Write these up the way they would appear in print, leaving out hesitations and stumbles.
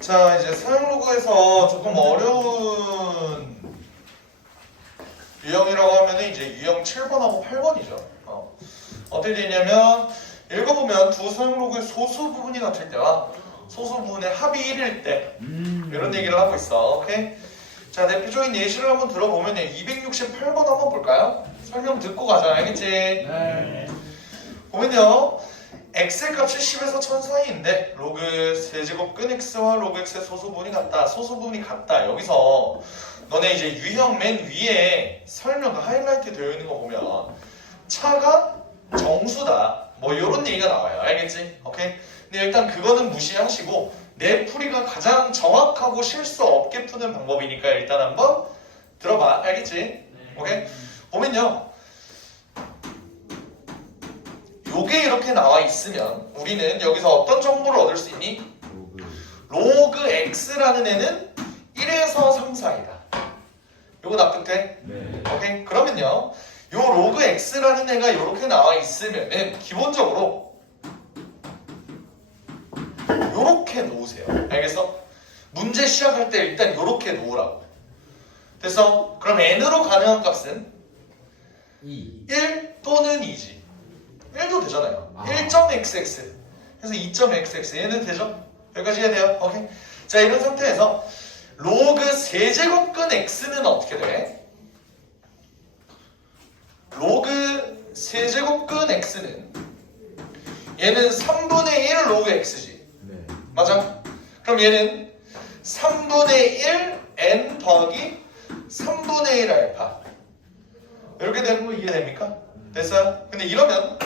자, 이제 사용로그에서 조금 어려운 유형이라고 하면은 이제 유형 7번하고 8번이죠. 어떻게 되냐면 읽어보면 두 사용로그의 소수 부분이 같을 때와 소수 부분의 합이 1일 때 이런 얘기를 하고 있어. 오케이? 자, 대표적인 예시를 한번 들어보면 268번 한번 볼까요? 설명 듣고 가자. 알겠지? 네. 보면요. x의 값이 10에서 1000 사이인데 로그 세제곱 근 x와 로그 x의 소수 부분이 같다. 소수 부분이 같다. 여기서 너네 이제 유형 맨 위에 설명 하이라이트 되어 있는 거 보면 차가 정수다. 뭐 이런 얘기가 나와요. 알겠지? 오케이? 근데 일단 그거는 무시하시고 내 풀이가 가장 정확하고 실수 없게 푸는 방법이니까 일단 한번 들어봐. 알겠지? 오케이? 보면요. 요게 이렇게 나와 있으면 우리는 여기서 어떤 정보를 얻을 수 있니? 로그 x라는 애는 1에서 3 사이다. 요거 납득돼? 네. 오케이? 그러면요. 요 로그 x라는 애가 이렇게 나와 있으면은 기본적으로 요렇게 놓으세요. 알겠어? 문제 시작할 때 일단 요렇게 놓으라고. 됐어? 그럼 n으로 가능한 값은 1 또는 2지. 1도 되잖아요. 1.xx 그래서 2.xx 얘는 되죠? 여기까지 해야 돼요. 오케이? 자, 이런 상태에서 로그 세제곱근 x는 어떻게 돼? 로그 세제곱근 x는 얘는 3분의 1 로그 x지. 네. 맞아? 그럼 얘는 3분의 1 n 더하기 3분의 1 알파 이렇게 되는 거 이해됩니까? 됐어요? 근데 이러면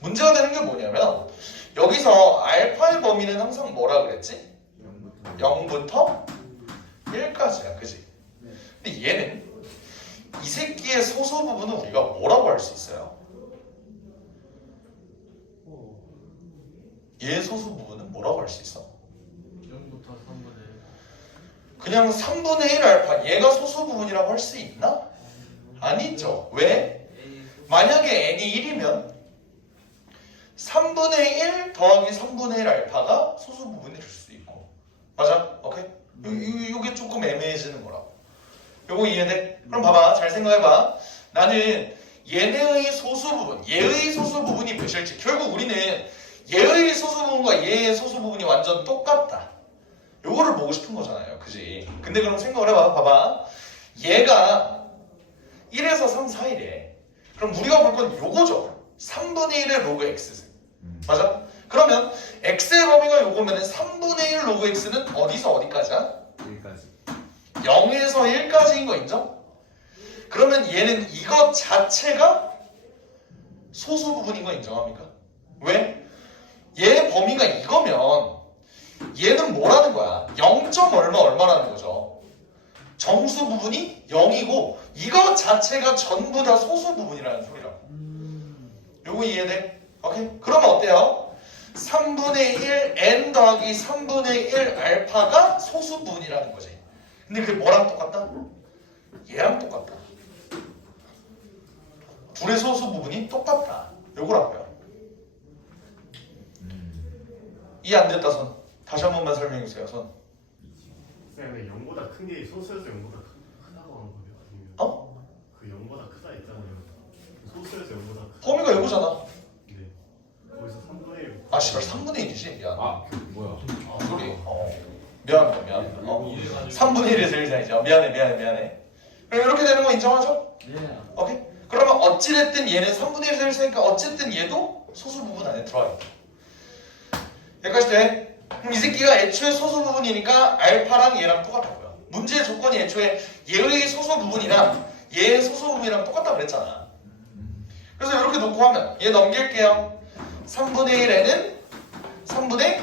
문제가 되는 게 뭐냐면 여기서 알파의 범위는 항상 뭐라 그랬지? 0부터 1까지야. 그지? 근데 얘는 이 새끼의 소수 부분은 우리가 뭐라고 할 수 있어요? 얘의 소수 부분은 뭐라고 할 수 있어? 0부터 3분의 그냥 3분의 1 알파 얘가 소수 부분이라고 할 수 있나? 아니죠. 왜? 1 만약에 n이 1이면 3분의 1 더하기 3분의 1 알파가 소수 부분이 될 수도 있고. 맞아? 오케이? 요게 조금 애매해지는 거라고. 요거 이해돼? 그럼 봐봐. 잘 생각해봐. 나는 얘네의 소수 부분, 얘의 소수 부분이 몇일지. 결국 우리는 얘의 소수 부분과 얘의 소수 부분이 완전 똑같다. 요거를 보고 싶은 거잖아요. 그지? 근데 그럼 생각을 해봐. 봐봐. 얘가 1에서 3 사이래. 그럼 우리가 볼 건 요거죠. 3분의 1의 로그 x. 맞아? 그러면 x의 범위가 요거면 3분의 1 로그 x는 어디서 어디까지야? 1까지. 0에서 1까지인 거 인정? 그러면 얘는 이것 자체가 소수 부분인 거 인정합니까? 왜? 얘 범위가 이거면 얘는 뭐라는 거야? 0. 얼마라는 거죠. 정수 부분이 0이고 이것 자체가 전부 다 소수 부분이라는 소리라고. 요거 이해돼? 오케이? 그러면 어때요? 3분의 1 n 더하기 3분의 1 알파가 소수 부분이라는 거지. 근데 그게 뭐랑 똑같다? 얘랑 똑같다. 둘의 소수 부분이 똑같다. 요거라고요. 이해 안 됐다 손. 다시 한 번만 설명해 주세요 손. 쌤, 0보다 큰 게 소수에서 0보다 크다고 하는 거예요? 아니면 어? 그 0보다 크다 있잖아요. 소수에서 0보다 크다. 범위가 요거잖아. 네. 거기서 3분의 1. 아 씨발 3분의 1이지. 미안. 뭐야? 소리. 미안. 3분의 1에서 1 사이죠. 미안해. 그럼 이렇게 되는 거 인정하죠? 네. 오케이? 그러면 어찌됐든 얘는 3분의 1에서 1 사이니까 어쨌든 얘도 소수 부분 안에 들어와요. 여기까지 돼? 그럼 이 새끼가 애초에 소수 부분이니까 알파랑 얘랑 똑같다고요. 문제의 조건이 애초에 얘의 소수 부분이랑 얘의 소수 부분이랑 똑같다고 그랬잖아. 그래서 이렇게 놓고 하면 얘 넘길게요. 3분의 1n은 3분의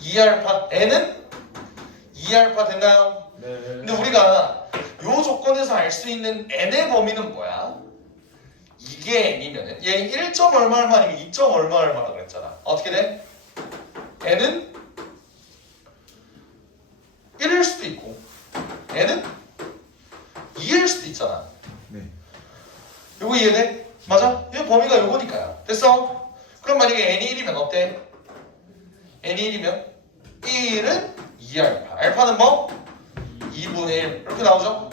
2알파 n은 2알파 됐나요? 네. 근데 우리가 요 조건에서 알 수 있는 n의 범위는 뭐야? 이게 n이면은 얘 1. 얼마 아니면 2. 얼마라 그랬잖아. 어떻게 돼? n은 1일 수도 있고 n은 2일 수도 있잖아. 네. 요거 이해돼? 맞아? 이 범위가 요거니까요. 됐어? 그럼 만약에 n이 1이면 어때? n이 1이면 1은 2알파. 알파는 뭐? 2분의 1 이렇게 나오죠?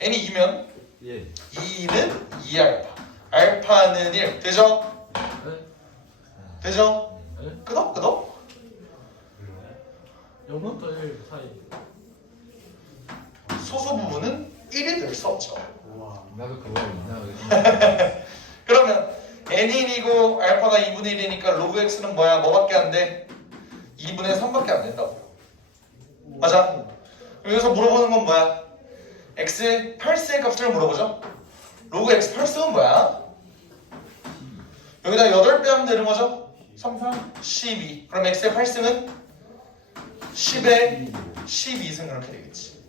n이 2면 예. 2는 2알파. 알파는 1 되죠? 되죠? 네? 끄덕끄덕. 0부터 1 사이. 소수 부분은 1이 될 수 없죠. 우와. 나도 그거 이상하게 그러면 n이고 알파가 2분의 1이니까 로그 x는 뭐야? 뭐밖에 안 돼? 2분의 3밖에 안 된다고. 맞아? 여기서 물어보는 건 뭐야? x 8승의 값을 물어보죠? 로그 x 8승은 뭐야? 여기다 8배 하면 되는 거죠? 3, 12. 그럼 x의 8승은 10에 12승 그렇게 되겠지.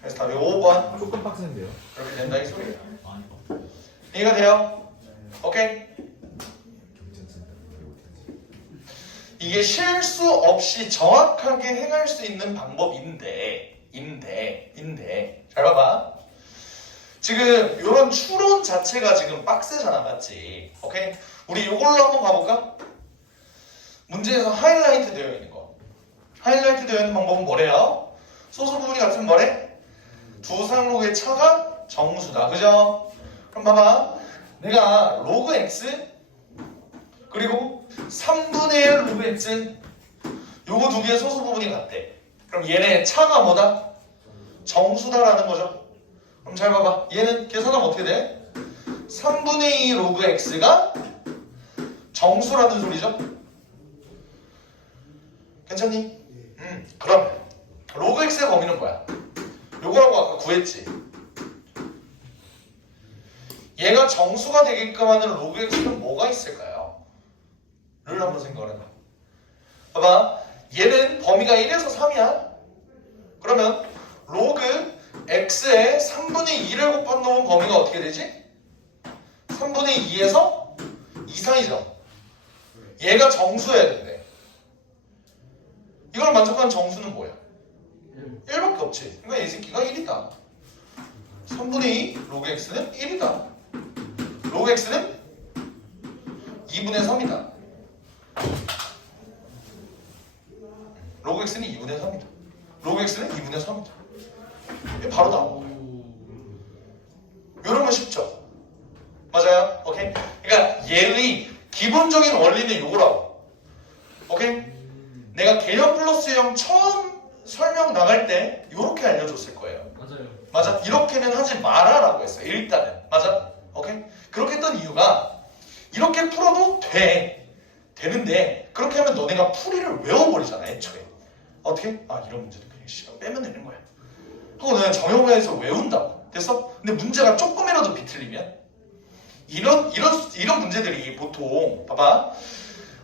그래서 답이 5번 조금 빡센데요. 그렇게 된다 이 소리예요. 아니. 이해가 돼요? 오케이? 이게 실수 없이 정확하게 행할 수 있는 방법인데 잘 봐봐. 지금 이런 추론 자체가 지금 빡세잖아, 맞지? 오케이? 우리 이걸로 한번 가볼까? 문제에서 하이라이트 되어 있는 거. 하이라이트 되어 있는 방법은 뭐래요? 소수 부분이 같으면 뭐래? 두 상록의 차가 정수다, 그죠? 그럼 봐봐. 내가 로그 x 그리고 3분의 1 로그 x 요거 두 개의 소수 부분이 같대. 그럼 얘네 차가 뭐다? 정수다라는 거죠. 그럼 잘 봐봐. 얘는 계산하면 어떻게 돼? 3분의 2 로그 x가 정수라는 소리죠. 괜찮니? 그러면 로그 x의 범위는 뭐야? 요거라고 아까 구했지. 얘가 정수가 되게끔 하는 로그 x는 뭐가 있을까요? 를 한번 생각을 해봐. 봐봐. 얘는 범위가 1에서 3이야. 그러면 로그 x에 3분의 2를 곱해놓은 범위가 어떻게 되지? 3분의 2에서 2상이죠. 얘가 정수여야 된대. 이걸 만족하는 정수는 뭐야? 1밖에 없지. 그러니까 이 새끼가 1이다. 3분의 2 로그 x는 1이다. 로그 x는 2분의 3이다. 로그 x는 2분의 3이다. 로그 x는 2분의 3이다. 이게 바로 나온 거야. 이러면 쉽죠? 맞아요? 오케이? 그러니까 얘의 기본적인 원리는 요거라고. 오케이? 내가 개념 플러스 형 처음 설명 나갈 때 요렇게 알려줬을 거예요. 맞아요. 맞아? 이렇게는 하지 마라라고 했어요. 일단은. 맞아? 오케이? 그렇게 했던 이유가 이렇게 풀어도 되는데 그렇게 하면 너네가 풀이를 외워버리잖아, 애초에. 어떻게? 아, 이런 문제는 그냥 시간 빼면 되는 거야. 하고 너네 정형외에서 외운다고. 됐어? 근데 문제가 조금이라도 비틀리면 이런 문제들이 보통 봐봐.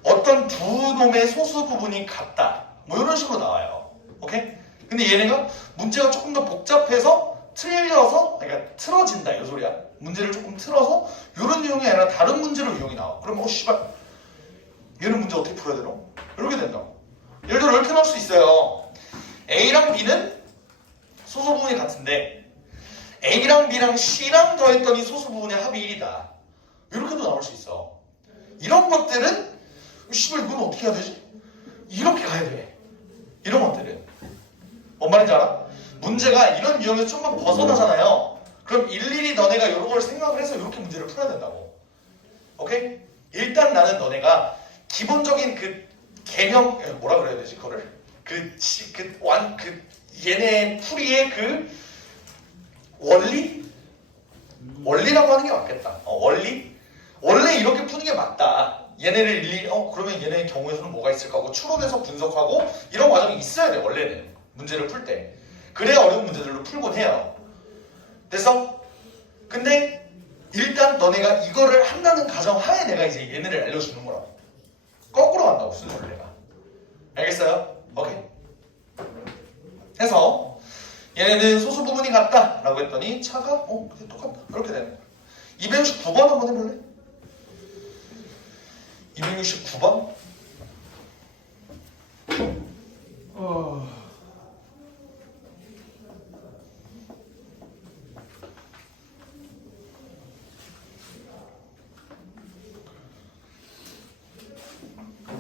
어떤 두 놈의 소수 부분이 같다. 뭐 이런 식으로 나와요. 오케이? 근데 얘네가 문제가 조금 더 복잡해서 틀려서 그러니까 틀어진다 이 소리야. 문제를 조금 틀어서 이런 유형이 아니라 다른 문제로 유형이 나와. 그럼 씨발 얘는 문제 어떻게 풀어야 되노? 이렇게 된다고. 예를 들어 이렇게 나올 수 있어요. A랑 B는 소수 부분이 같은데 A랑 B랑 C랑 더했더니 소수 부분의 합이 1이다. 이렇게도 나올 수 있어. 이런 것들은 씨발 이건 어떻게 해야 되지? 이렇게 가야 돼. 이런 것들은 뭔 말인지 알아? 문제가 이런 유형에서 좀만 벗어나잖아요. 그럼 일일이 너네가 이런 걸 생각을 해서 이렇게 문제를 풀어야 된다고. 오케이? 일단 나는 너네가 기본적인 그 개념 뭐라 그래야 되지 그거를 얘네 풀이의 그 원리라고 하는 게 맞겠다. 원리? 원래 이렇게 푸는 게 맞다. 얘네를 일일이 그러면 얘네의 경우에서는 뭐가 있을까 하고 추론해서 분석하고 이런 과정이 있어야 돼. 원래는 문제를 풀 때. 그래야 어려운 문제들로 풀곤 해요. 됐어? 근데 일단 너네가 이거를 한다는 가정하에 내가 이제 얘네를 알려주는 거라고. 거꾸로 간다고 순서를. 알겠어요? 오케이. 해서 얘네는 소수 부분이 같다 라고 했더니 차가 그게 똑같다 이렇게 되는 거야. 269번 한번 해볼래? 269번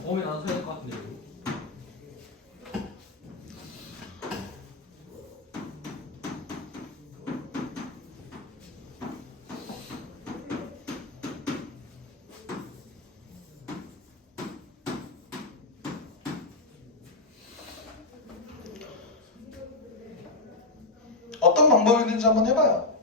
범위 나눠야 될 것 같은데 이거. 방법이 있는지 한번 해봐요.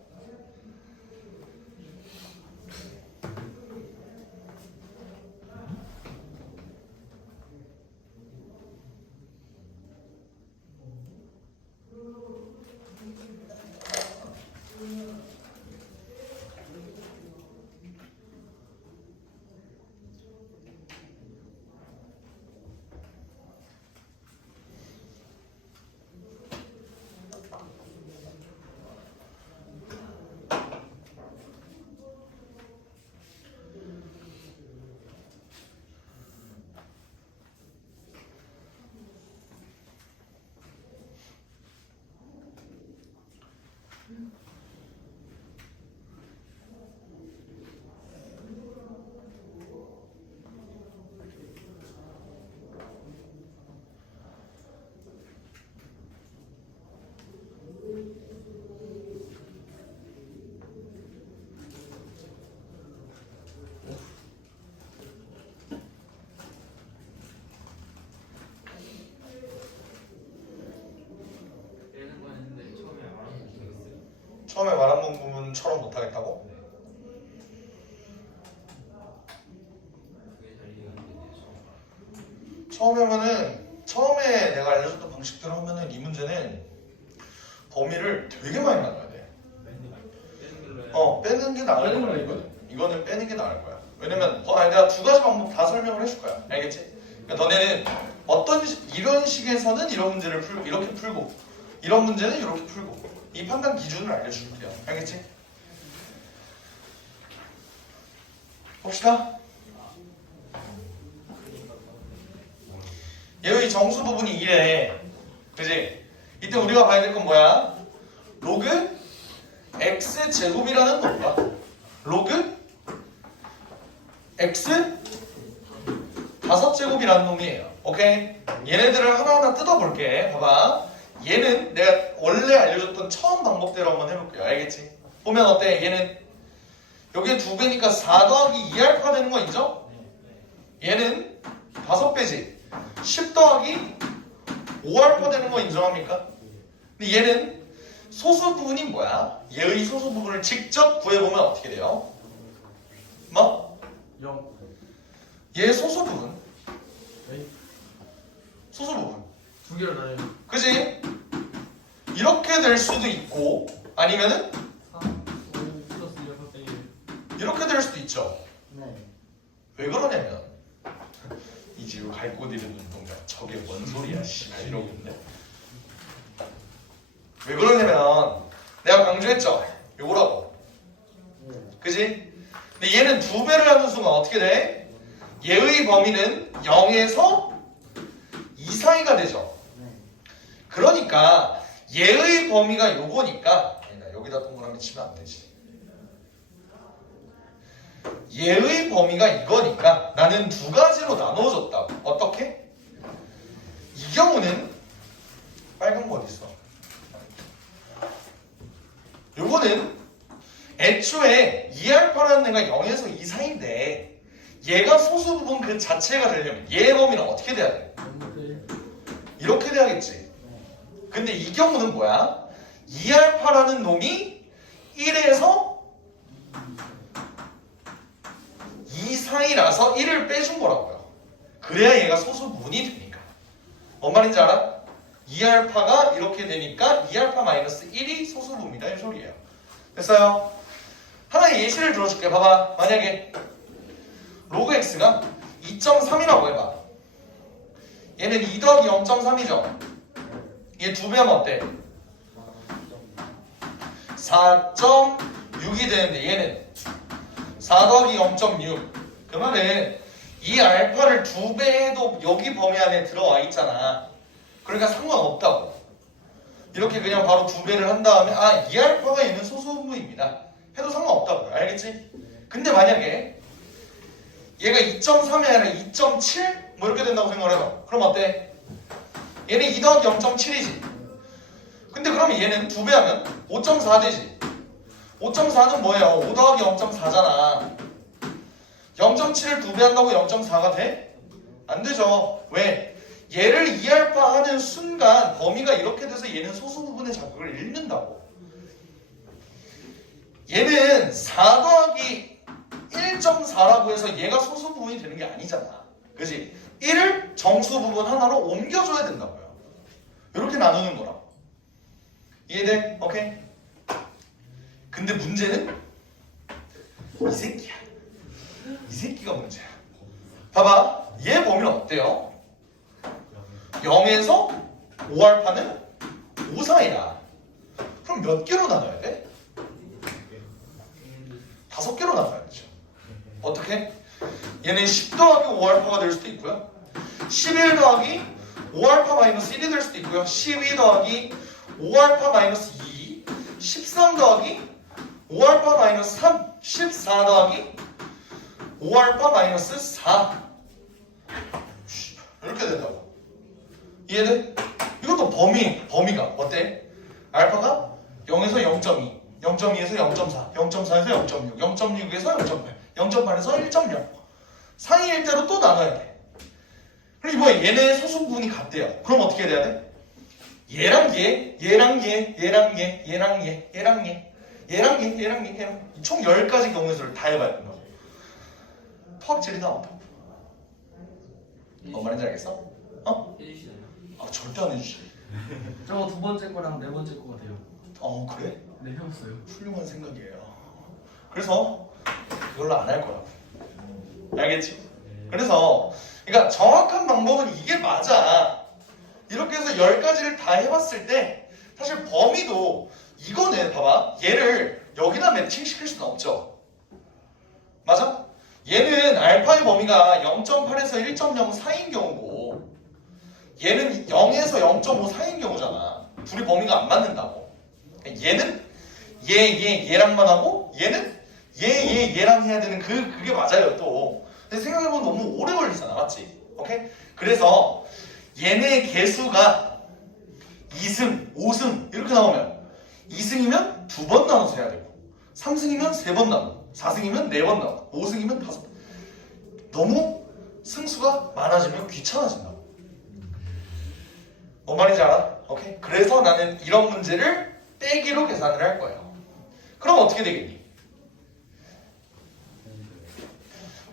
빼는 건 했는데 처음에 말한 거 못하겠어요. 처음에 말한 부분처럼 못하겠다고? 그게 잘 이해가 안 되네요. 처음. 처음에 하면은 처음에 내가 알려줬던 방식대로 하면은 이 문제는 범위를 되게 많이 나눠야 돼. 빼는 걸로 해야 빼는 게 나을 빼는 거야. 거야, 이거는 빼는 게 나을 거야. 왜냐면 내가 두 가지 방법 다 설명을 해줄 거야. 알겠지? 그러니까 너네는 이런 식에서는 이런 문제를 풀고 이렇게 풀고 이런 문제는 이렇게 풀고 이 판단 기준을 알려줄게요. 알겠지? 봅시다. 얘의 정수 부분이 2래. 그지? 이때 우리가 봐야 될 건 뭐야? 로그 x 제곱이라는 놈과 로그 x 5제곱이라는 놈이에요. 오케이? 얘네들을 하나하나 뜯어볼게. 봐봐. 얘는 내가 원래 알려줬던 처음 방법대로 한번 해볼게요. 알겠지? 보면 어때? 얘는 여기에 2배니까 4 더하기 2알파 되는 거 있죠? 얘는 5배지. 10 더하기 5알파 되는 거 인정합니까? 근데 얘는 소수 부분이 뭐야? 얘의 소수 부분을 직접 구해보면 어떻게 돼요? 뭐? 0. 얘 소수 부분. 에이? 소수 부분. 두 개를 나눠요. 그지? 이렇게 될 수도 있고 아니면은 3, 5 플러스 6 빼기 1. 이렇게 될 수도 있죠. 네. 왜 그러냐면 이 집을 갈 곳 잃은 눈동자 저게 뭔 소리야 씨발 이러고 있는데 왜 그러냐면 내가 강조했죠. 요거라고. 그지? 근데 얘는 2배를 하는 순간 어떻게 돼? 얘의 범위는 0에서 2 사이가 되죠. 그러니까 얘의 범위가 요거니까 아니다, 여기다 동그라미 치면 안 되지. 얘의 범위가 이거니까 나는 두 가지로 나눠줬다고. 어떻게? 이 경우는 빨간 거 어디 있어? 요거는 애초에 2알파라는 애가 0에서 2 사이인데 얘가 소수 부분 그 자체가 되려면 얘의 범위는 어떻게 돼야 돼? 이렇게 돼야겠지. 근데 이 경우는 뭐야? 2알파라는 놈이 1에서 2 사이라서 1을 빼준 거라고요. 그래야 얘가 소수 부분이 되니까. 뭔 말인지 알아? 2알파가 이렇게 되니까 2알파 마이너스 1이 소수 부분이다 이 소리예요. 됐어요? 하나의 예시를 들어줄게. 봐봐. 만약에 로그 x가 2.3이라고 해봐. 얘는 2 더하기 0.3이죠. 얘 2배 하면 어때? 4.6이 되는데 얘는 4 더하기 0.6. 그러면은 이 알파를 2배 해도 여기 범위 안에 들어와 있잖아. 그러니까 상관없다고. 이렇게 그냥 바로 2배를 한 다음에 이 알파가 얘는 소수분모입니다 해도 상관없다고요. 알겠지? 근데 만약에 얘가 2.3이 아니라 2.7? 뭐 이렇게 된다고 생각을 해봐. 그럼 어때? 얘는 2 더하기 0.7이지. 근데 그러면 얘는 2배 하면 5.4 되지. 5.4는 뭐예요? 5 더하기 0.4잖아. 0.7을 2배 한다고 0.4가 돼? 안 되죠. 왜? 얘를 2알파 하는 순간 범위가 이렇게 돼서 얘는 소수 부분의 자극을 잃는다고. 얘는 4 더하기 1.4라고 해서 얘가 소수 부분이 되는 게 아니잖아. 그지? 1을 정수 부분 하나로 옮겨줘야 된다고요. 이렇게 나누는 거라. 이해돼? 오케이? 근데 문제는 이 새끼야. 이 새끼가 문제야. 봐봐. 얘 범위는 어때요? 0에서 5알파는 5 사이야. 그럼 몇 개로 나눠야 돼? 5개로 나눠야죠. 어떻게? 얘는 10 더하기 5알파가 될 수도 있고요. 11 더하기 5알파 마이너스 1이 될 수도 있고요. 12 더하기 5알파 마이너스 2, 13 더하기 5알파 마이너스 3, 14 더하기 5알파 마이너스 4 이렇게 된다고. 이해돼? 이것도 범위가 어때? 알파가 0에서 0.2, 0.2에서 0.4, 0.4에서 0.6, 0.6에서 0.8, 0.8에서 1.0 상위일 대로 또 나눠야 돼. 그리고 이번에 얘네 소수 부분이 같대요. 그럼 어떻게 돼야 돼? 얘랑 얘, 얘랑 얘, 얘랑 얘, 얘랑 얘, 얘랑 얘, 얘랑 얘, 얘랑 얘, 얘랑 총 10가지 경우의 수를 다 해봐야 된다고. 토학질이 나온다. 뭔 말인지 알겠어? 어? 해주시잖아요. 아 절대 안 해주지. 저거 두 번째 거랑 네 번째 거가 돼요. 그래? 네, 해봤어요. 훌륭한 생각이에요. 그래서 이걸로 안 할 거라고. 알겠지? 그래서 그러니까 정확한 방법은 이게 맞아. 이렇게 해서 10가지를 다 해봤을 때 사실 범위도 이거는 봐봐. 얘를 여기다 매칭시킬 수는 없죠. 맞아? 얘는 알파의 범위가 0.8에서 1.0 사이인 경우고 얘는 0에서 0.5 사이인 경우잖아. 둘이 범위가 안 맞는다고. 얘는 얘랑만 하고 얘는 얘랑 해야 되는 그게 맞아요 또. 근데 생각해보면 너무 오래 걸리잖아. 맞지? 오케이? 그래서 얘네 개수가 2승, 5승 이렇게 나오면 2승이면 2번 나눠서 해야 되고 3승이면 3번 나누고 4승이면 4번 나누고 5승이면 5번. 너무 승수가 많아지면 귀찮아진다고. 뭔 말인지 알아? 오케이? 그래서 나는 이런 문제를 빼기로 계산을 할 거예요. 그럼 어떻게 되겠니?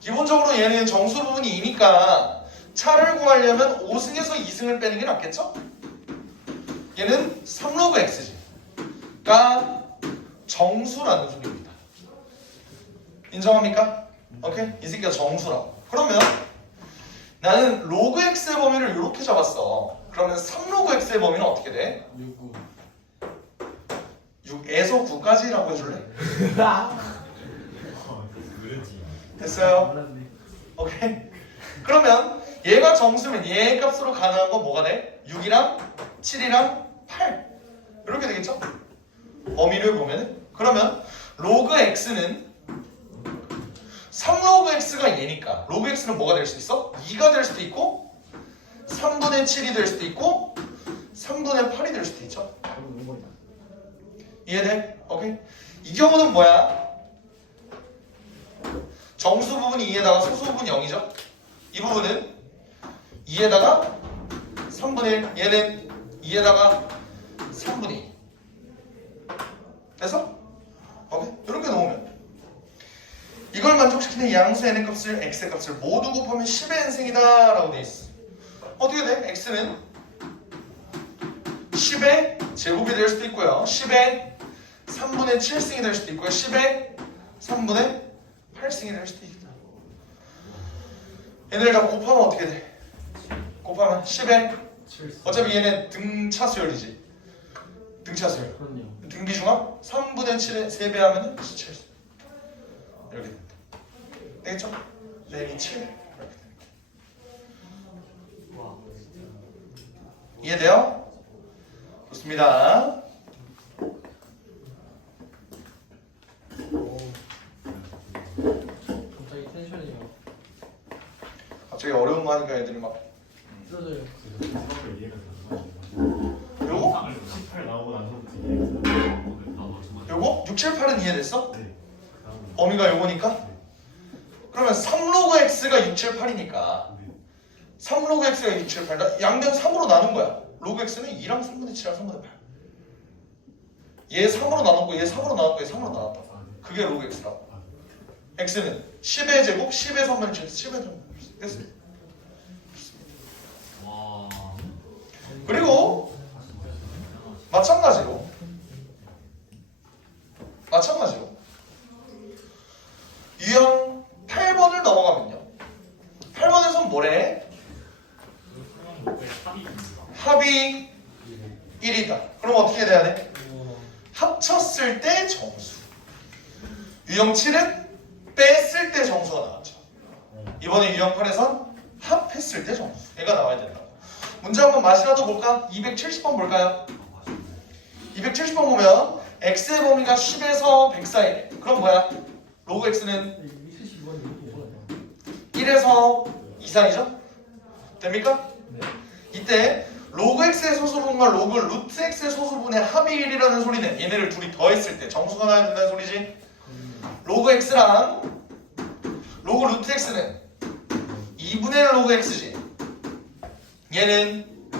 기본적으로 얘는 정수 부분이 2니까 차를 구하려면 5승에서 2승을 빼는 게 낫겠죠? 얘는 3로그 x가 정수라는 소리입니다. 인정합니까? 오케이? 이 새끼가 정수라고. 그러면 나는 로그 x의 범위를 이렇게 잡았어. 그러면 3로그 x의 범위는 어떻게 돼? 6, 6에서 9까지라고 해줄래? 그러지. 됐어요? 몰랐네. 오케이? 그러면 얘가 정수면 얘 값으로 가능한 건 뭐가 돼? 6이랑 7이랑 8 이렇게 되겠죠? 범위를 보면은 그러면 로그 x는 3로그 x가 얘니까 로그 x는 뭐가 될 수 있어? 2가 될 수도 있고 3분의 7이 될 수도 있고 3분의 8이 될 수도 있죠. 이해돼? 오케이? 이 경우는 뭐야? 정수 부분이 2에다가 소수 부분이 0이죠? 이 부분은 2에다가 3분의 1 얘는 2에다가 3분의 2 됐어? 오케이? 이렇게 놓으면 이걸 만족시키는 양수 n의 값을 x의 값을 모두 곱하면 10의 n승이다 라고 돼 있어. 어떻게 돼? x는 10의 제곱이 될 수도 있고요 10의 3분의 7승이 될 수도 있고요 10의 3분의 8승이 될 수도 있다. 얘네를 다 곱하면 어떻게 돼? 곱하면 10의 어차피 얘네 등차수열이지. 등차수열. 그럼요. 등비중합 3분의 7에 3배 하면은 17. 이렇게 된다. 되겠죠? 4이 7 이렇게 됩니다. 와. 이해돼요? 좋습니다. 갑자기 텐션이요. 갑자기 어려운 거 하니까 애들이 막 쓰러져요. 수학을 이해가 되는 요거? 18 나오고 나서부터 이해가 요거? 6, 7, 8은 이해됐어? 네. 그다음에 범위가 요거니까? 그러면 3로그 x가 6, 7, 8이니까 3로그 x가 6, 7, 8 양변 3으로 나눈 거야. 로그 x는 2랑 3분의 7이랑 3분의 8 얘 3으로 나눴고 얘 3으로 나눴고 얘 3으로 나눴다. 그게 로그 x라고. x는 10의 제곱, 10의 3분의 7, 10의 3분의 7 됐어. 와. 그리고 마찬가지로 유형 8번을 넘어가면요. 8번에선 뭐래? 합이 1이다. 그럼 어떻게 돼야 돼? 합쳤을 때 정수. 유형 7은 뺐을 때 정수가 나왔죠. 이번에 유형 8에선 합했을 때 정수. 얘가 나와야 된다. 문제 한번 맛이라도 볼까? 270번 볼까요? 270번 보면 x의 범위가 10에서 100 사이. 그럼 뭐야? 로그 x는 1에서 2 사이죠? 됩니까? 네. 이때 로그 x의 소수분과 로그 루트 x의 소수분의 합이 1이라는 소리는 얘네를 둘이 더했을 때 정수가 나야 된다는 소리지. 로그 x랑 로그 루트 x는 2분의 1 로그 x지. 얘는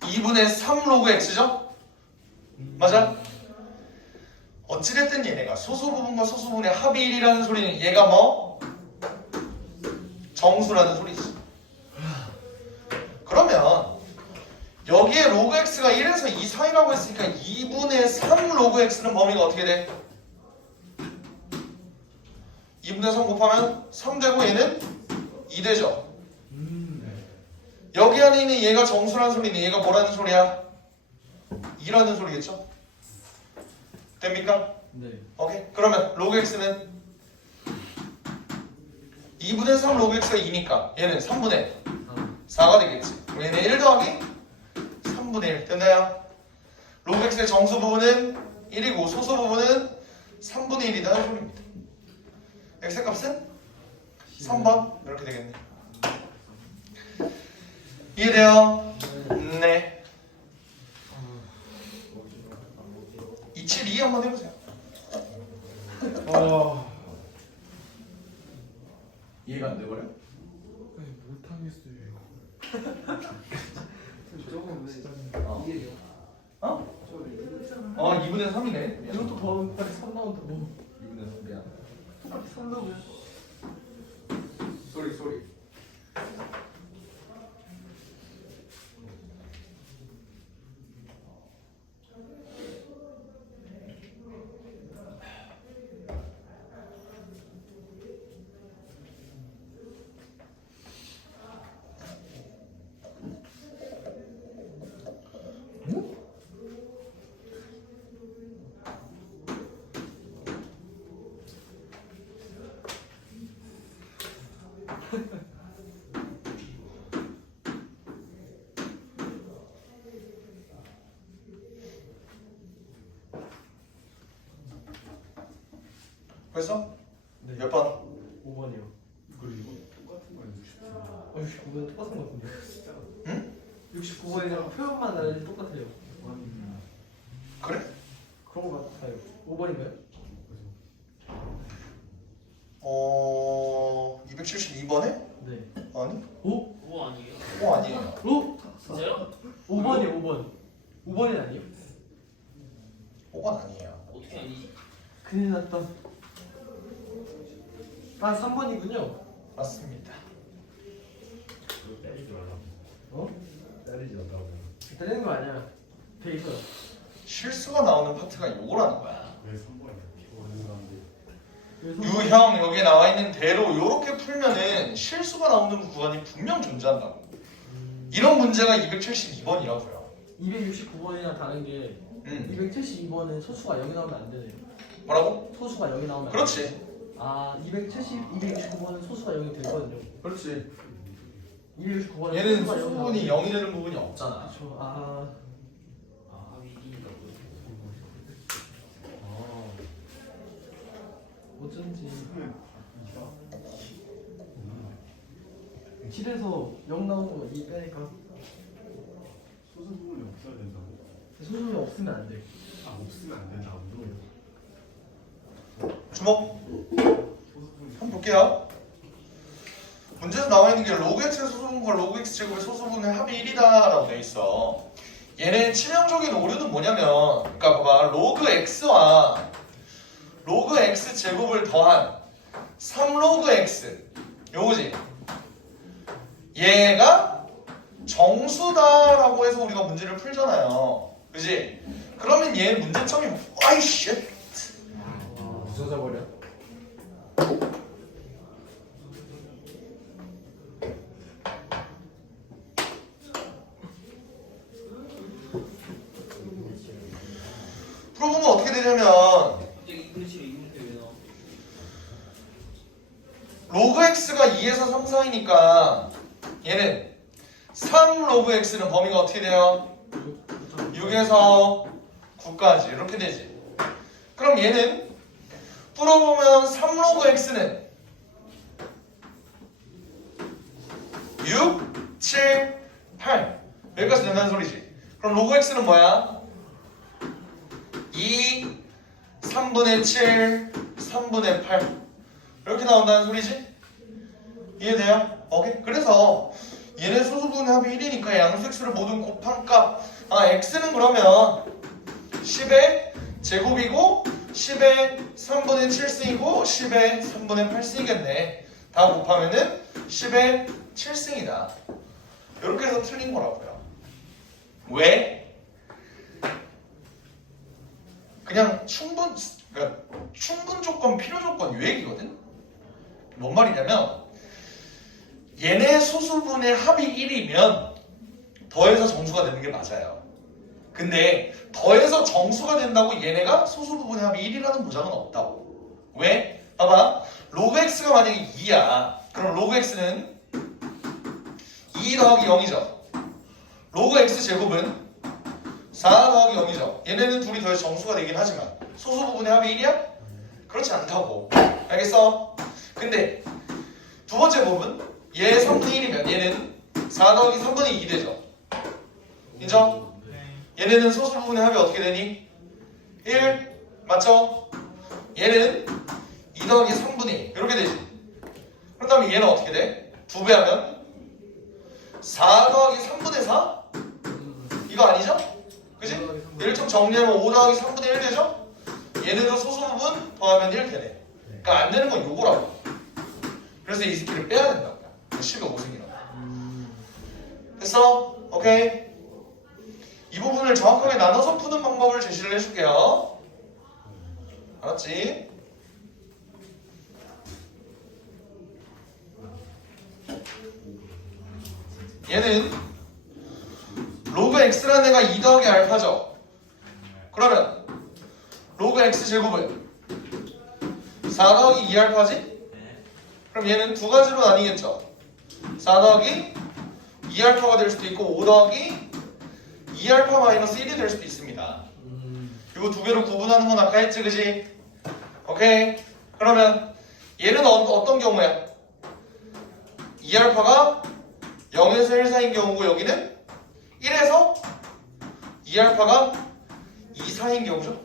2분의 3 로그 x죠? 맞아? 어찌됐든 얘네가 소수부분과 소수분의 합이 1이라는 소리는 얘가 뭐? 정수라는 소리지. 그러면 여기에 로그 x가 1에서 2 사이라고 했으니까 2분의 3 로그 x는 범위가 어떻게 돼? 2분의 3 곱하면 3 되고 얘는 2 되죠. 여기 안에 있는 얘가 정수라는 소리는 얘가 뭐라는 소리야? 2라는 소리겠죠? 됩니까? 네. 오케이. 그러면 로그 x는 2분의 3 로그 x가 2니까 얘는 3분의 4가 되겠지. 그럼 얘는 1 더하기 3분의 1 됐나요? 로그 x의 정수 부분은 1이고 소수 부분은 3분의 1이라는 소리입니다. x의 값은 3번 이렇게 되겠네. 이해돼요? 네. 272 한번 해보세요. 이해가 안 돼버려? 조금 이해돼요. 어? 2분의 3이네. 이것도 더 빨리 3 나온다고. 2분의 3 미안. 3 나오면 쏘리. 그래서 네. 몇 번? 5번이요. 그리고 똑같은 거 69번. 69번 똑같은 것 같은데. 응? 69번이랑 표현만 다르지 똑같아요. 그래? 그런 것 같아요. 5번인가요? 272번에? 네. 아니? 오? 그거 아니에요? 아니에요. 오? 진짜요? 5번이요. 5번. 5번이 아니에요? 5번 아니에요. 어떻게 아니지? 큰일 났다. 아 3번이군요. 맞습니다. 그거 때리지 말라고. 어? 때리지 말라고. 때리는 거 아니야. 돼 있어. 실수가 나오는 파트가 요거라는 거야. 왜 3번이야? 피곤한 사람들. 그래서 유형 여기에 나와 있는 대로 요렇게 풀면은 실수가 나오는 구간이 분명 존재한다고. 이런 문제가 272번이라고요. 269번이랑 다른 게 272번은 소수가 0이 나오면 안 되네요. 뭐라고? 소수가 0이 나오면 안 그렇지. 돼요. 아 269번은 소수가 0이 되거든요. 그렇지. 269번은 얘는 소수분이 0이 되는 부분이 없잖아. 그렇죠. 아 어쩐지 7에서 0 나오는 거 2 빼니까 소수 부분이 없어야 된다고? 소수가 없으면 안 돼. 아 없으면 안 된다고. 주목. 한번 볼게요. 문제에서 나와 있는 게 로그 x의 소수분과 로그 x 제곱의 소수분의 합이 1이다라고 돼 있어. 얘네 치명적인 오류는 뭐냐면, 그러니까 봐봐, 로그 x와 로그 x 제곱을 더한 3로그 x 요거지. 얘가 정수다라고 해서 우리가 문제를 풀잖아요. 그지? 그러면 얘 문제점이 아이씨 부서져 버려. 풀어보면 어떻게 되냐면 갑자기 그렇지를 이렇게 왜 나와? 로그 x가 2에서 3 사이니까 얘는 3 로그 x는 범위가 어떻게 돼요? 6에서 9까지 이렇게 되지. 그럼 얘는 풀어보면 3 로그 x는 6, 7, 8 여기까지 된다는 소리지. 그럼 로그 x는 뭐야? 2, 3분의 7, 3분의 8 이렇게 나온다는 소리지? 이해돼요? 오케이? 그래서 얘네 소수분의 합이 1이니까 양수 x를 모두 곱한 값 x는 그러면 10의 제곱이고 10의 3분의 7승이고 10의 3분의 8승이겠네. 다 곱하면은 10의 7승이다. 이렇게 해서 틀린 거라고요. 왜? 그냥 그러니까 충분 조건, 필요 조건 요 얘기거든? 뭔 말이냐면 얘네 소수분의 합이 1이면 더해서 정수가 되는 게 맞아요. 근데 더해서 정수가 된다고 얘네가 소수부분의 합이 1이라는 보장은 없다고. 왜? 봐봐. 로그 x가 만약에 2야. 그럼 로그 x는 2 더하기 0이죠. 로그 x 제곱은 4 더하기 0이죠. 얘네는 둘이 더해서 정수가 되긴 하지만 소수부분의 합이 1이야? 그렇지 않다고. 알겠어? 근데 두 번째 부분 얘 3분의 1이면 얘는 4 더하기 3분의 2 되죠. 인정? 얘네는 소수부분의 합이 어떻게 되니? 1 맞죠? 얘는 2 더하기 3분의 2 이렇게 되지. 그런 다음에 얘는 어떻게 돼? 2배 하면 4 더하기 3분의 4? 이거 아니죠? 그지? 얘를 좀 정리하면 5 더하기 3분의 1 되죠? 얘네도 소수부분 더하면 1 되네. 그러니까 안 되는 건 요거라고. 그래서 이 새끼를 빼야 된다고. 10의 5승이라고. 됐어? 오케이? 이 부분을 정확하게 나눠서 푸는 방법을 제시를 해줄게요. 알았지? 얘는 로그 x라는 애가 2 더하기 알파죠. 그러면 로그 x 제곱은 4 더하기 2알파지? 그럼 얘는 두 가지로 나뉘겠죠. 4 더하기 2알파가 될 수도 있고 5 더하기 2알파 마이너스 1이 될 수도 있습니다. 이거 두 개로 구분하는 건 아까 했지, 그지? 오케이. 그러면 얘는 어떤 경우야? 2알파가 0에서 1 사이인 경우고 여기는 1에서 2알파가 2 사이인 경우죠.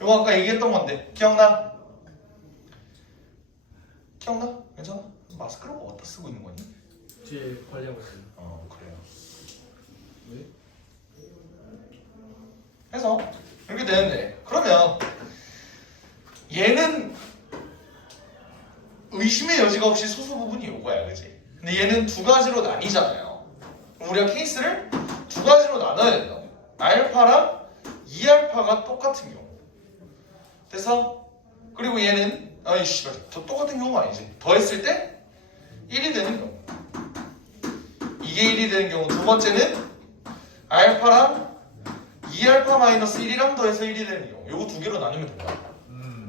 이거 아까 얘기했던 건데 기억나? 기억나? 괜찮아? 마스크를 뭐 어디다 쓰고 있는 거니? 뒤에 관리하고 있어요. 그래요. 왜? 해서 이렇게 되는데 그러면 얘는 의심의 여지가 없이 소수 부분이 요거야, 그지? 근데 얘는 두 가지로 나뉘잖아요. 우리가 케이스를 두 가지로 나눠야 된다. 알파랑 2알파가 똑같은 경우. 됐어? 그리고 얘는 똑같은 경우가 아니지. 더했을 때 1이 되는 경우. 이게 1이 되는 경우. 두 번째는 알파랑 2알파 마이너스 1이랑 더해서 1이 되는 경우. 요거 두 개로 나누면 된다.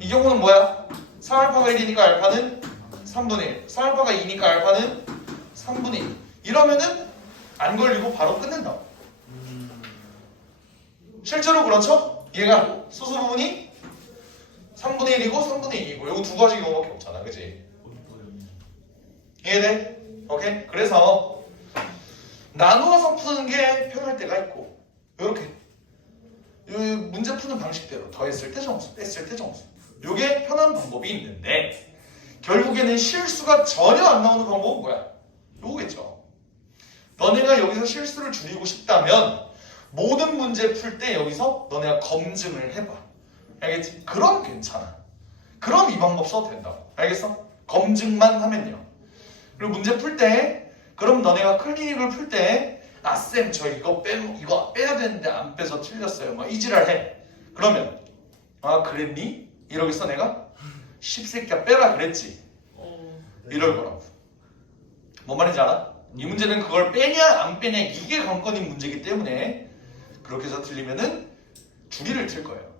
이 경우는 뭐야? 3알파가 1이니까 알파는 3분의 1. 4알파가 2니까 알파는 3분의 2. 이러면은 안 걸리고 바로 끝낸다. 실제로 그렇죠? 얘가 소수 부분이 3분의 1이고 3분의 2이고 요거 두 가지 경우밖에 없잖아, 그치? 이해돼? 오케이? 그래서 나누어서 푸는 게 편할 때가 있고 요렇게 문제 푸는 방식대로 더했을 때 정수, 뺐을 때 정수 요게 편한 방법이 있는데 결국에는 실수가 전혀 안 나오는 방법은 뭐야? 요거겠죠. 너네가 여기서 실수를 줄이고 싶다면 모든 문제 풀 때 여기서 너네가 검증을 해봐. 알겠지? 그럼 괜찮아. 그럼 이 방법 써도 된다고. 알겠어? 검증만 하면요. 그리고 문제 풀 때 그럼 너네가 클리닉을 풀 때 아 쌤 저 이거 빼야 되는데 안 빼서 틀렸어요. 막 이지랄 해. 그러면 아 그랬니? 이러겠어 내가? 십새끼야 빼라 그랬지. 이럴 거라고. 뭔 말인지 알아? 이 문제는 그걸 빼냐 안 빼냐 이게 관건인 문제이기 때문에 그렇게 해서 틀리면은 주기를 틀 거예요.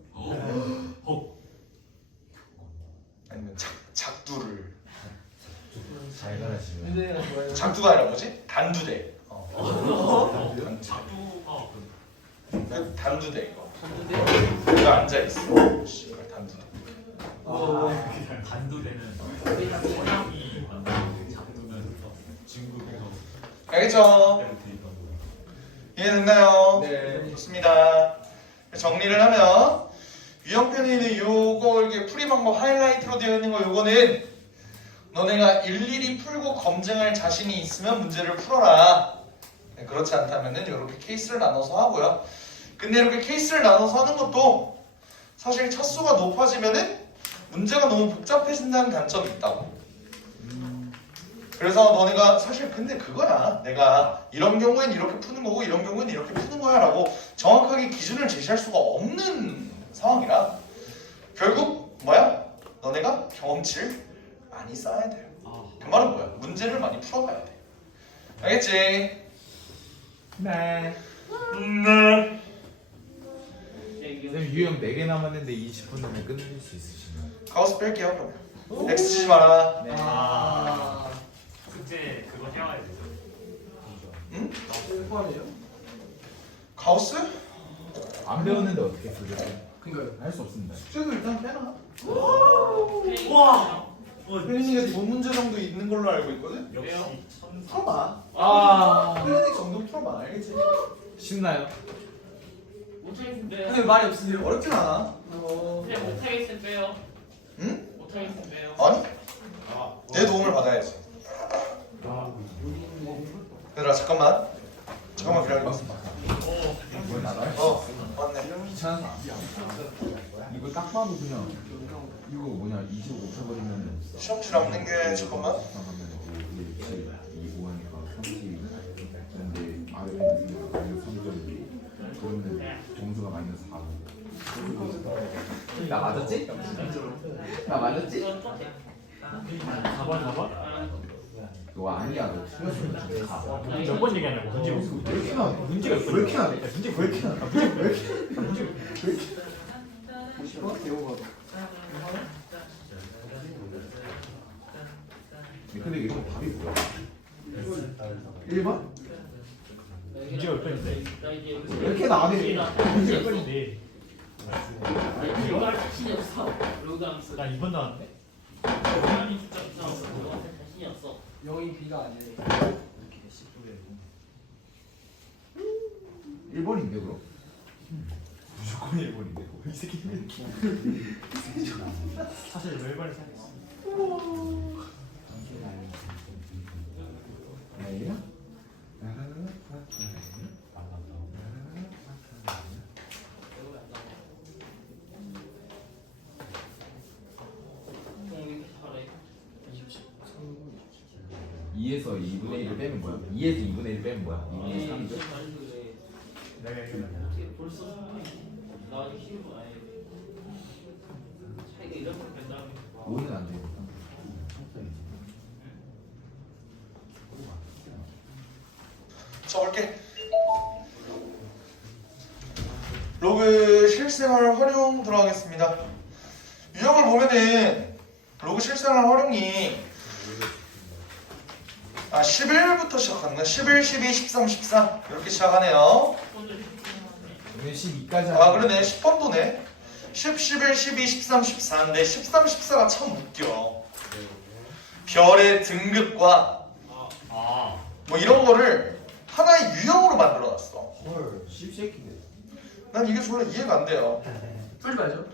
아니면 작두를. 잘 가라시면. 근데 좋아요. 작두가 아니라 뭐지? 단두대. 단두대 이거. 근데 이거 앉아 있어. 씨발 단두대. 단두대는 서양이 잡두면서 중국에서 알겠죠? 이해됐나요? 네. 좋습니다. 정리를 하면 유형편에 있는 요거 이게 풀이 방법 하이라이트로 되어 있는 거 요거는 너네가 일일이 풀고 검증할 자신이 있으면 문제를 풀어라. 네, 그렇지 않다면은 이렇게 케이스를 나눠서 하고요. 근데 이렇게 케이스를 나눠서 하는 것도 사실 차수가 높아지면은 문제가 너무 복잡해진다는 단점이 있다고. 그래서 너네가 사실 근데 그거야. 내가 이런 경우엔 이렇게 푸는 거고 이런 경우엔 이렇게 푸는 거야 라고 정확하게 기준을 제시할 수가 없는 상황이라 결국 뭐야? 너네가 경험치를 많이 쌓아야 돼요. 그 말은 뭐야? 문제를 많이 풀어가야 돼. 알겠지? 네. 네. 쌤 유형 4개 남았는데 20분 내면 끝낼 수 있으시나요? 가우스 뺄게요 그러면. X 치지 마라. 네. 아. 숙제 그거 해와야 되죠. 응? 포함이에요? 가우스? 안 배웠는데 어떻게 풀죠? 그니까요. 할 수 없습니다. 숙제도 일단 빼놔. 와. 혜린이가 두 문제 정도 있는 걸로 알고 있거든? 역시 천사. 풀어봐. 아. 혜린이 정도 풀어봐. 알겠지? 쉽나요? 못하겠는데. 근데 말이 없으세요? 어렵진 않아. 그냥 못하겠으면 빼요. 응? 못하겠으면 빼요. 아니? 아, 내 도움을 받아야지. 얘들아 잠깐만 기다려. 이걸 나가요? 맞네. 귀찮아. 이거 딱 봐도 그냥 이거 뭐냐 25 곱해버리면 시험지 남는 게 잠깐만. 5, 7, 2, 5 하니까 30 근데 아래에 있으니까 마이너스 3.2 그러면 점수가 마이너스 4 나 맞았지? 나 맞았지? 이건 똑같아. 4번? 너 아니야 너 틀렸어 가. 몇 번 얘기하냐고 문제가 없어. 왜 이렇게 나와? 문제가 왜 이렇게 나와? 문제 왜 이렇게 나와? 문제 왜 이렇게 근데 이런 답이 뭐야? 1번? 문제가 몇 번인데? 나 이제 왜 이렇게 나가네? 문제가 몇 번인데? 이거 할 자신이 없어. 로그함수. 난 2번 나왔는데? 아니 진짜 없어. 너한테 자신이 없어. 영이 B가 아니래. 1번인데 그럼? 무조건 1번인데 이 새끼 사실 왜 1번을 생각했어? 아니야? 왜 이렇게 잘해? 2에서 2분의 1을 빼면 뭐야? 2에서 2분의 1 빼면 뭐야? 2분의 3이죠? 내가 얘기해. 어떻게 벌써 나한테 쉬운 거 아니야? 차이가 이렇게 된다면 5는 안 돼. 써볼게. 로그 실생활 활용 들어가겠습니다. 유형을 보면은 로그 실생활 활용이 11부터 시작하는 11, 12, 13, 14 이렇게 시작하네요. 오늘 12까지 그러네 10번도네. 10, 11, 12, 13, 14인데 13, 14가 참 웃겨. 별의 등급과 뭐 이런 거를 하나의 유형으로 만들어놨어. 헐, 씹새끼네. 난 이게 졸라 이해가 안 돼요. 풀지 말죠.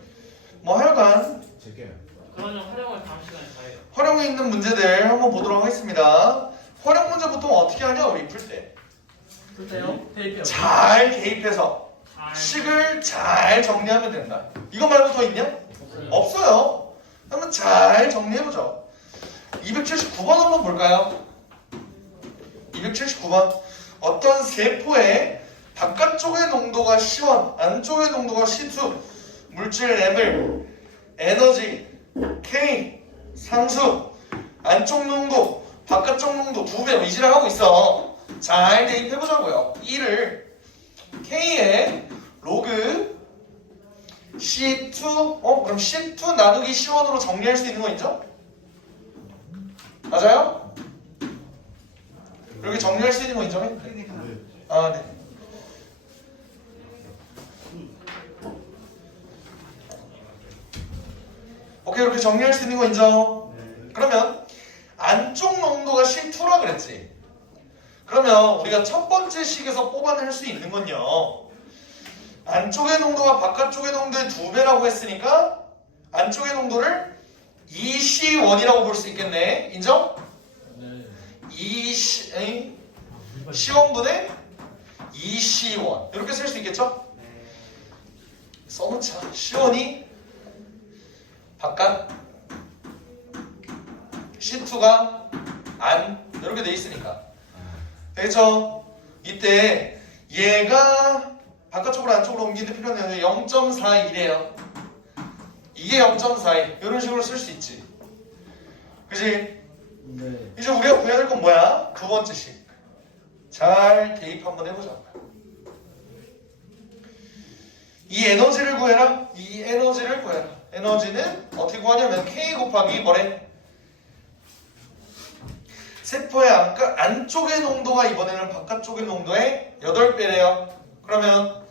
뭐 하여간 제게 그러면 활용을 다음 시간에 다 해요. 활용에 있는 문제들 한번 보도록 하겠습니다. 활용 문제 보통 어떻게 하냐 우리 풀 때. 풀때요? 테이프. 잘 개입해서 식을 잘 정리하면 된다. 이거 말고 더 있냐? 없어요. 한번 잘 정리해보죠. 279번 한번 볼까요? 279번. 어떤 세포의 바깥쪽의 농도가 C1, 안쪽의 농도가 C2, 물질 M을 에너지 K, 상수, 안쪽 농도, 바깥쪽 농도 2배 이지랄 하고 있어. 잘 대입해보자고요. 1을 K에 로그 C2, 그럼 C2 나누기 C1으로 정리할 수 있는 거 있죠? 맞아요? 이렇게 정리할 수 있는 거 인정해? 아, 네. 오케이, 이렇게 정리할 수 있는 거 인정? 그러면 안쪽 농도가 C2라 그랬지? 그러면 우리가 첫 번째 식에서 뽑아낼 수 있는 건요, 안쪽의 농도가 바깥쪽의 농도의 2배라고 했으니까 안쪽의 농도를 2C1이라고 볼 수 있겠네. 인정? 네. 2C1분의 2C1 이렇게 쓸 수 있겠죠? 써놓자. C1이 바깥, C2가 안 이렇게 돼 있으니까 되겠죠? 이때 얘가 바깥쪽으로 안쪽으로 옮기는데 필요한 에너지 0.41이에요. 이게 0.41 이런 식으로 쓸 수 있지. 그치? 네. 이제 우리가 구해야 될 건 뭐야? 두 번째 식. 잘 대입 한번 해보자. 이 에너지를 구해라. 이 에너지를 구해라. 에너지는 어떻게 구하냐면 K 곱하기 뭐래? 세포의 안쪽의 농도가 이번에는 바깥쪽의 농도의 8배래요. 그러면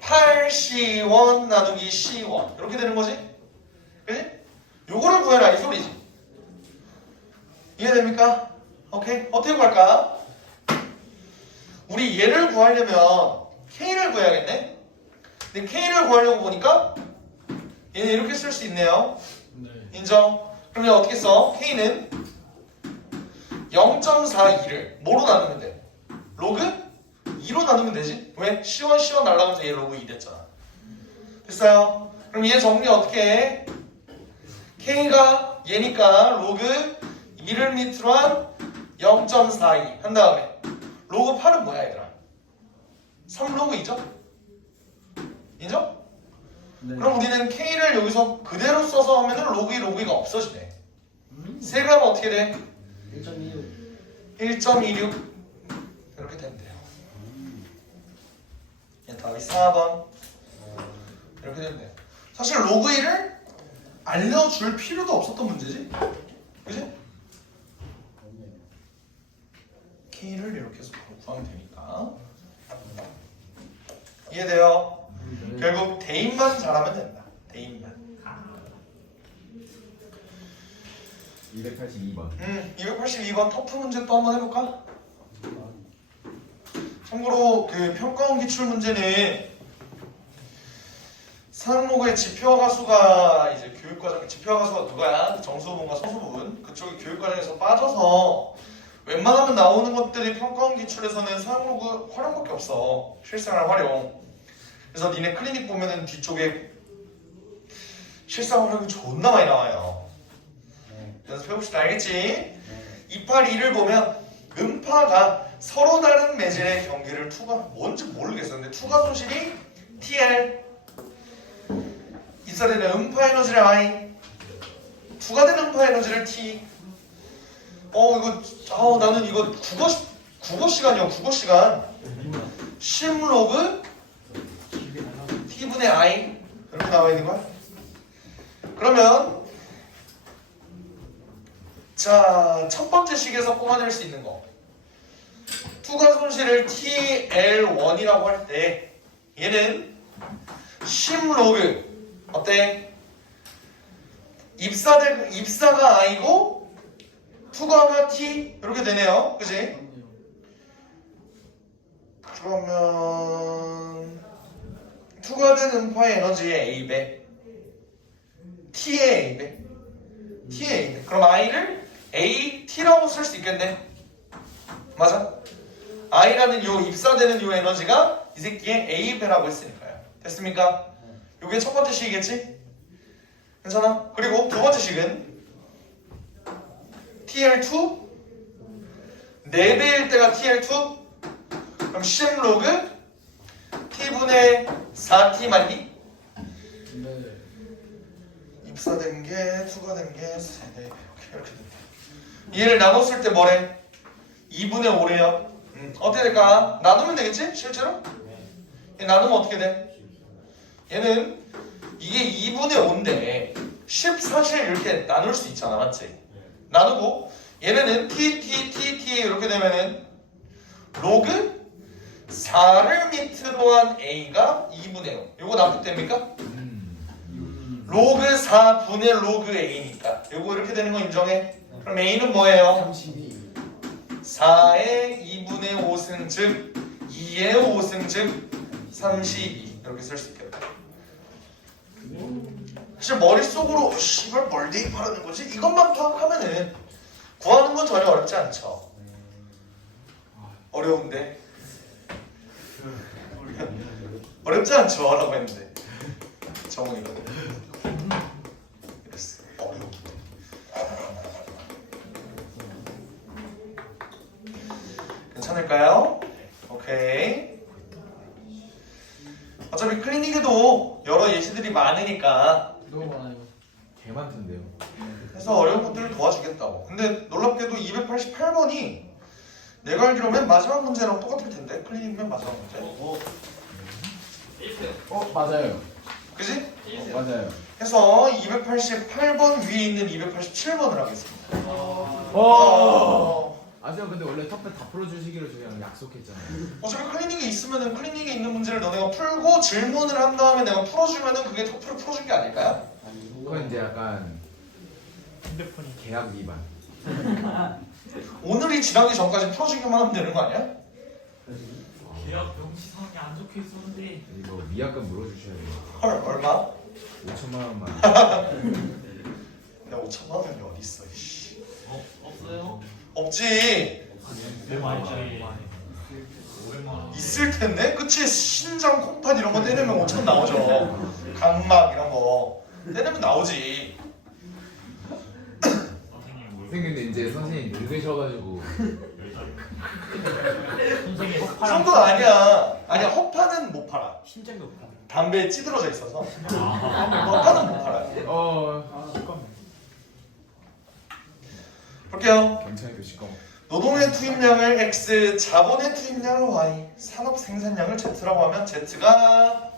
8C1 나누기 C1 이렇게 되는 거지? 그지? 요거를 구해라 이 소리지. 이해됩니까? 오케이? 어떻게 구할까? 우리 얘를 구하려면 K를 구해야겠네? 근데 K를 구하려고 보니까 얘는 이렇게 쓸 수 있네요. 네. 인정? 그러면 어떻게 써? K는 0.42를 뭐로 나누면 돼? 로그 2로 나누면 되지? 왜? C1 날라가면서 얘 로그 2 됐잖아. 됐어요? 그럼 얘 정리 어떻게 해? K가 얘니까 로그 2를 밑으로 한 0.42 한 다음에 로그 8은 뭐야 얘들아? 3로그 2죠? 인정? 네. 그럼 우리는 K를 여기서 그대로 써서 하면은 로그 2, 로그 2가 없어지네. 세배하면 어떻게 돼? 1.26. 1.26 이렇게 되면 돼요. 답이 4번 이렇게 되면 돼요. 사실 로그 1을 알려줄 필요도 없었던 문제지? 그치? K를 이렇게 해서 구하면 되니까. 이해돼요? 결국 대입만 잘하면 된다. 대입만. 282번. 282번 터프 문제 또 한번 해볼까? 참고로 그 평가원 기출 문제는 산업로그의 지표화 가수가 이제 교육과정, 지표화 가수가 누가야? 정수 부분과 서수 부분 그쪽이 교육과정에서 빠져서 웬만하면 나오는 것들이 평가원 기출에서는 산업로그 활용밖에 없어. 실생활 활용. 그래서 니네 클리닉 보면은 뒤쪽에 실생 활용이 존나 많이 나와요. 연습해봅시다. 알겠지? 282를 보면 음파가 서로 다른 매질의 경계를 투과 뭔지 모르겠어. 근데 투과 손실이 TL 입사되는 음파 에너지를 I 투과된 음파 에너지를 T. 나는 이거 국어 시간이야. 국어 시간. 10로그 T분의 I 이렇게 나와 있는 거야. 그러면 자, 첫 번째 식에서 뽑아낼 수 있는 거. 투과 손실을 TL1이라고 할 때 얘는 10로그 어때? 입사가 I고 투과가 T 이렇게 되네요. 그지? 그러면 투과된 음파의 에너지의 A배 T의 A배 T의 A배 그럼 I를 AT라고 쓸 수 있겠네. 맞아? I라는 요 입사되는 요 에너지가 이 새끼의 A배라고 했으니까요. 됐습니까? 요게 첫 번째 식이겠지? 괜찮아? 그리고 두 번째 식은 TL2 4배일 때가 TL2 그럼 10 로그 T분의 4T 말리 네. 입사된 게 2가 된 게 3배 이렇게 됩니다. 얘를 나눴을 때 뭐래? 2분의 5래요. 어떻게 될까? 나누면 되겠지? 실제로? 얘 나누면 어떻게 돼? 얘는 이게 2분의 5인데 10 사실 이렇게 나눌 수 있잖아, 맞지? 나누고 얘네는 T 이렇게 되면은 로그 4를 밑으로 한 A가 2분의 5. 요거 납득됩니까? 로그 4분의 로그 A니까 요거 이렇게 되는 거 인정해? 그럼 A는 뭐예요? 32. 4의 2분의 5승 즉 2의 5승 즉 32 이렇게 쓸 수 있겠다. 사실 머릿속으로 씨발 뭘 대입하라는 거지? 이것만 파악하면은 구하는 건 전혀 어렵지 않죠. 어려운데 어렵지 않죠 라고 했는데 정훈이가 그랬어. 어려운데 괜찮을까요? 오케이. 어차피 클리닉에도 여러 예시들이 많으니까 너무 많아요. 개 많던데요. 그래서 어려운 것들을 도와주겠다고. 근데 놀랍게도 288번이 내가 알기로 맨 마지막 문제랑 똑같을 텐데 클리닉 맨 마지막 문제. 맞아요. 그지? 맞아요. 해서 288번 위에 있는 287번을 하겠습니다. 아세요? 근데 원래 터프 다 풀어주시기로 저희랑 약속했잖아요. 어차피 클리닉에 있으면은 클리닉에 있는 문제를 너네가 풀고 질문을 한 다음에 내가 풀어주면은 그게 터프를 풀어준 게 아닐까요? 그건 이제 약간 핸드폰이 계약 위반. 오늘이 지나기 전까지 풀어주기만 하면 되는 거 아니야? 계약 명시상에 안 적혀 있었는데 이거 미약금 물어주셔야 돼요. 헐 얼마? 5천만 원만. 내가 5천만 원이 어디 있어? 이씨. 없어요? 없지. 내 말이 500만 원. 있을 텐데, 그치? 신장 콩팥 이런 거 떼내면 5천 나오죠. 각막 이런 거 떼내면 나오지. 선생님 근데 이제 선생님 늙으셔가지고 선생님 그 정도는 아니야. 아니야, 허파는 못 팔아. 신장이 없다. 담배에 찌들어져 있어서. 허파는 못 팔아요. 볼게요. 경찰도 시꺼먼. 노동의 투입량을 X, 자본의 투입량을 Y, 산업 생산량을 Z라고 하면 Z가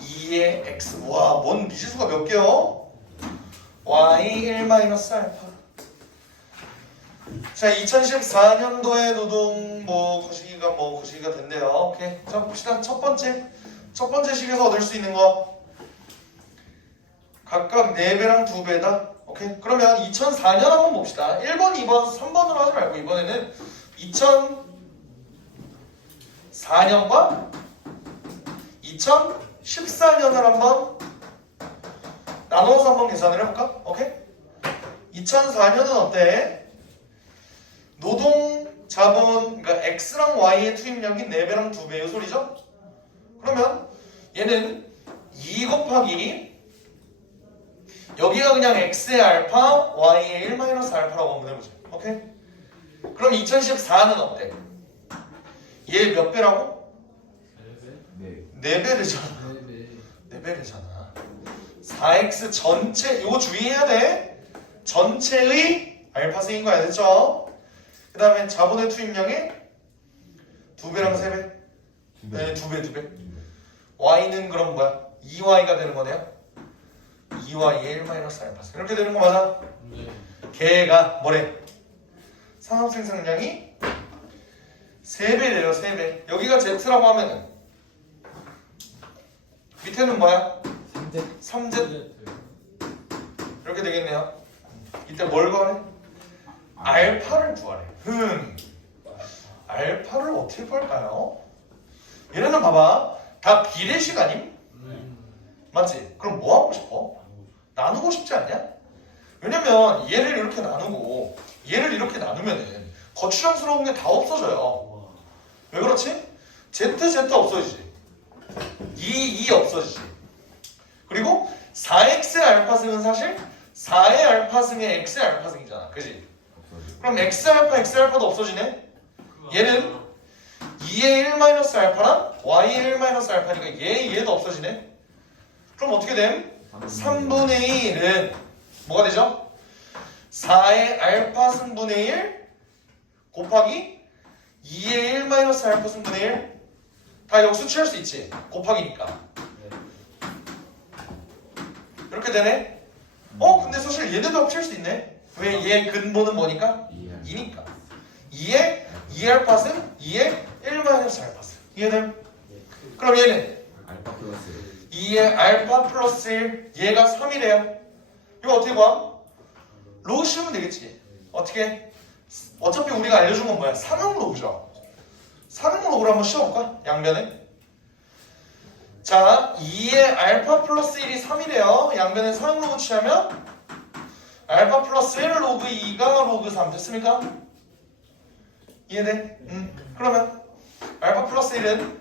2의 X. 와, 뭔 미지수가 몇 개요? Y 1-알파. 자, 2014년도에 노동 거시기가 된대요. 오케이. 자, 봅시다. 첫 번째 식에서 얻을 수 있는 거. 각각 4배랑 2배다. 오케이. 그러면 2004년 한번 봅시다. 1번, 2번, 3번으로 하지 말고 이번에는 2004년과 2014년을 한번 나눠서 한번 계산을 해볼까? 오케이? 2004년은 어때? 노동, 자본, 그러니까 X랑 Y의 투입량이 4배랑 2배의 소리죠? 그러면 얘는 2 곱하기 여기가 그냥 X의 알파, Y의 1-알파라고 한번 해보자. 오케이? 그럼 2014는 어때? 얘 몇 배라고? 네. 4배래잖아. 네. 4배래잖아. 4X 전체, 이거 주의해야 돼. 전체의 알파세인 거 알겠죠? 그 다음에 자본의 투입량이 2배랑 3배? 네, 2배. Y는 그럼 뭐야? 2Y가 되는 거네요? 2Y의 1-알파. 이렇게 되는 거 맞아? 네. 걔가 뭐래? 산업 생산량이 3배래요, 3배. 여기가 Z라고 하면은 밑에는 뭐야? 3Z. 이렇게 되겠네요. 이때 뭘 구하래? 알파를 구하래. 알파를 어떻게 구할까요? 얘네는 봐봐. 다 비례식 아님? 맞지? 그럼 뭐 하고 싶어? 나누고 싶지 않냐? 왜냐면 얘를 이렇게 나누고 얘를 이렇게 나누면은 거추장스러운 게 다 없어져요. 왜 그렇지? Z 없어지지. 2 없어지지. 그리고 4x의 알파승은 사실 4의 알파승의 x의 알파승이잖아. 그지? 그럼 x알파, x알파도 없어지네? 얘는 2의 1-알파랑 y의 1-알파니까 얘도 없어지네? 그럼 어떻게 됨? 3분의 1은 뭐가 되죠? 4의 알파 승분의 1 곱하기 2의 1-알파 승분의 1 다 역수 취할 수 있지? 곱하기니까 이렇게 되네? 근데 사실 얘네도 합칠 수 있네? 왜 얘 근본은 뭐니까? 2니까 2의 2알파승 2의 1-알파승 이해됨? 그럼 얘는 알파 플러스 2의 알파 플러스 1 얘가 3이래요. 이거 어떻게 구함? 로그 씌우면 되겠지. 어떻게? 어차피 우리가 알려준 건 뭐야? 삼형 로그죠. 삼형 로그를 한번 씌워볼까? 양변에. 자, 2의 알파 플러스 1이 3이래요. 양변에 삼형 로그 취하면 알파 플러스 1 로그 2가 로그 3 됐습니까? 이해돼? 그러면 알파 플러스 1은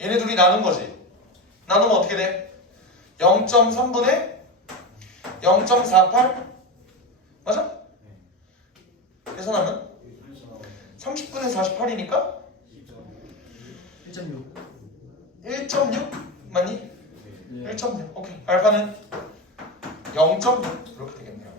얘네 둘이 나눈 거지. 나누면 어떻게 돼? 0.3분의 0.48 맞아? 계산하면 30분의 48이니까 1.6 1.6 맞니? 예. 1.6 오케이. 알파는 0.6 이렇게 되겠네요.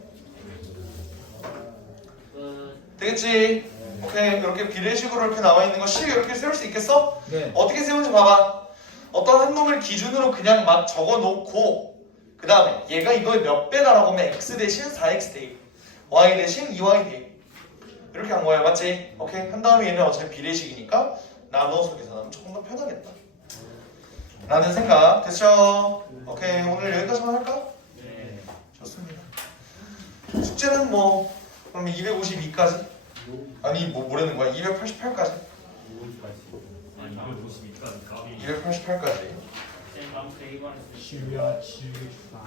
되겠지? 오케이. 이렇게 비례식으로 이렇게 나와 있는 거 쉽게 이렇게 세울 수 있겠어? 네. 어떻게 세우는지 봐봐. 어떤 한 놈을 기준으로 그냥 막 적어놓고 그 다음에 얘가 이거의 몇 배다라고 하면 x 대신 4x 대 y 대신 2y 대 이렇게 한 거야. 맞지? 오케이. 한 다음에 얘는 어차피 비례식이니까 나눠서 계산하면 조금 더 편하겠다 라는 생각 됐죠? 오케이. 오늘 여기까지만 할까? 네. 좋습니다. 숙제는 뭐 그러면 252까지? 아니 뭐라는 거야? 288까지? 아니 252까지 까비 288까지 쌤, 다음 주 이번에 주야 주사